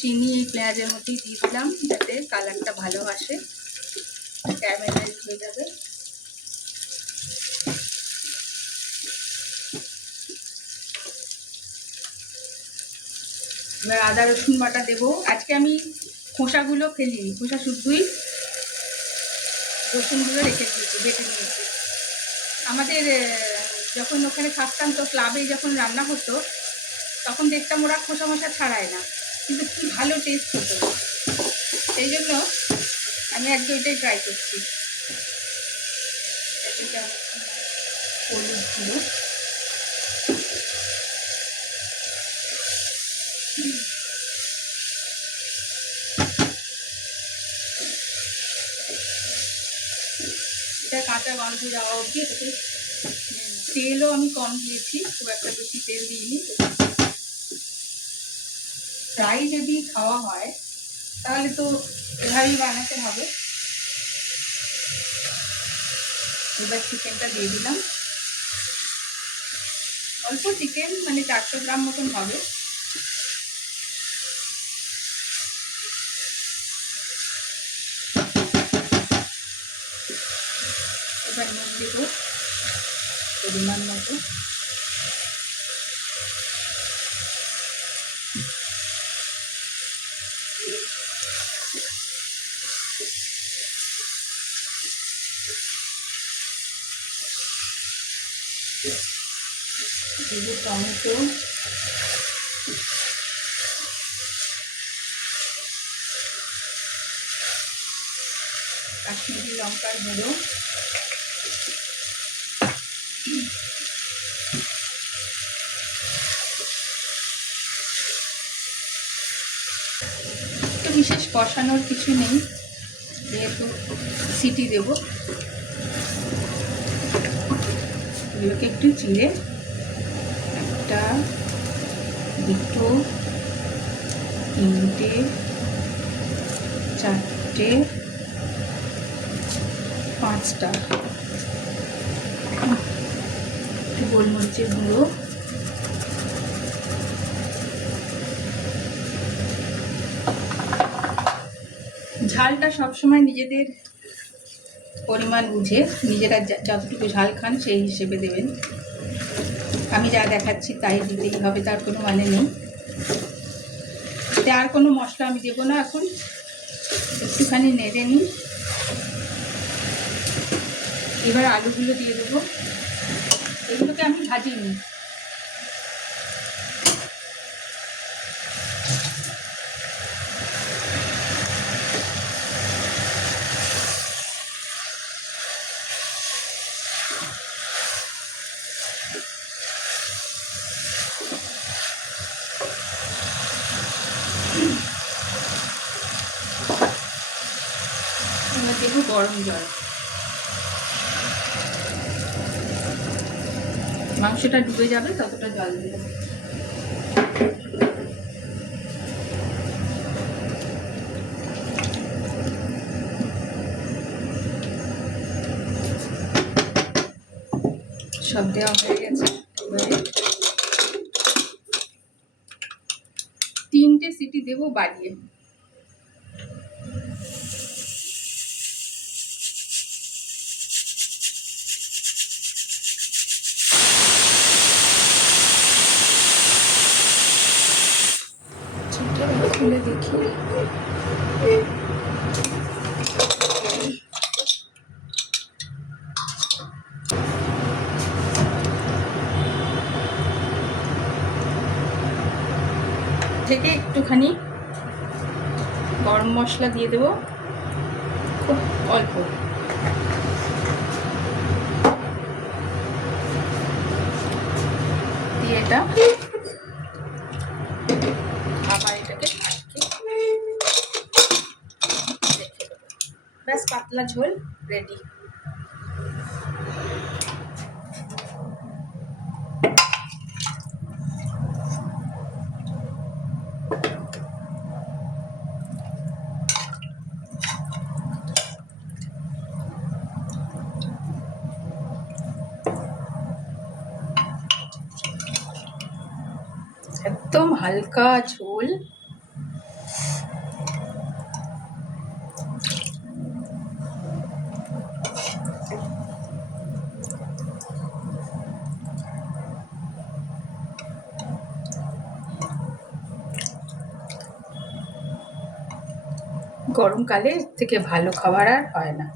চিনি এই পেঁয়াজের মধ্যেই দিয়ে দিলাম, যাতে কালারটা ভালো আসে, ক্যারামেলাইজ হয়ে যাবে। এবার আদা রসুন বাটা দেবো। আজকে আমি খোসাগুলো ফেলিনি, খোসা শুদ্ধই রসুনগুলো রেখে দিয়েছি, বেটে নিয়েছি। আমাদের যখন ওখানে থাকতাম তো ক্লাবে যখন রান্না হতো তখন দেখতাম ওরা খোসা মশা ছাড়ায় না, কিন্তু কি ভালো টেস্ট হতো। সেই জন্য আমি আজকে ওইটাই ট্রাই করছি। হলুদ গুঁড়ো, এটা কাঁচা গন্ধ যাওয়া অবধি এটাকে। তেলও আমি কম দিয়েছি, খুব একটা বেশি তেল দিইনি। ফ্রাই যদি খাওয়া হয় তাহলে তো এভাবেই বানাতে হবে। এবার চিকেনটা দিয়ে দিলাম, অল্প চিকেন, মানে 400 গ্রাম মতন হবে। এবার নুন দেবো পরিমাণ মতো। দেবো টমেটো, কাশ্মীরি লঙ্কার গুঁড়ো, তো বিশেষ কষানোর কিছু নেই, যেহেতু সিটি দেবো। এগুলোকে একটু চিড়ে 1, 2, 3, 4, 5টা একটু গোলমরিচের গুঁড়ো, ঝালটা সবসময় নিজেদের পরিমাণ বুঝে, নিজেরা যতটুকু ঝাল খান সেই হিসেবে দেবেন। আমি যা দেখাচ্ছি তাই দিতেই হবে, তার কোনো মানে নেই। আর কোনো মশলা আমি দেবো না এখন, একটুখানি নেড়ে নিই। এবার আলুগুলো দিয়ে দেবো, এগুলোকে আমি ভাজিনি। এবার দেবো গরম জল, মাংসটা ডুবে যাবে ততটা জল দেবো। সব দেওয়া হয়ে গেছে। এবারে 3টে সিটি দেবো বাড়িয়ে। খুলে দেখি, থেকে একটুখানি গরম মশলা দিয়ে দেবো, খুব অল্প। দিয়ে এটা আবার এটাকে ব্যাস, পাতলা ঝোল রেডি। একদম হালকা ঝোল, গরমকালে এর থেকে ভালো খাবার আর হয় না।